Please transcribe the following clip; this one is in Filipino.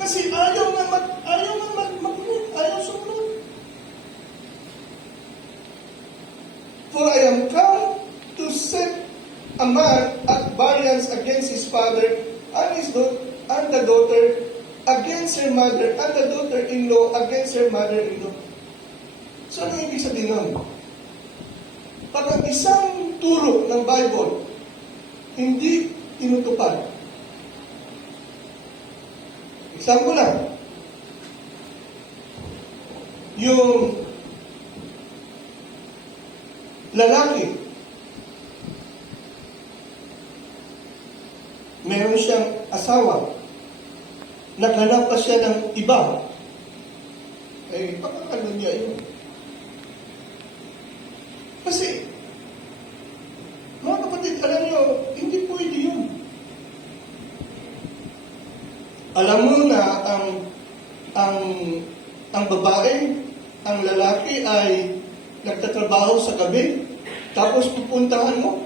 Kasi ayaw nga makulit, ayaw sumunod. For I am come to set a man at variance against his father and the daughter against her mother, and the daughter-in-law against her mother-in-law. So, ano ibig sabihin nun? Pag ang isang turo ng Bible hindi tinutupad. Example lang. Yung lalaki, meron siyang asawa, naghanap pa siya ng iba, eh, pakakano niya yun? Kasi, mga kapatid, alam niyo, hindi pwede yun. Alam mo na ang babae, ang lalaki ay nagtatrabaho sa gabi, tapos pupuntahan mo,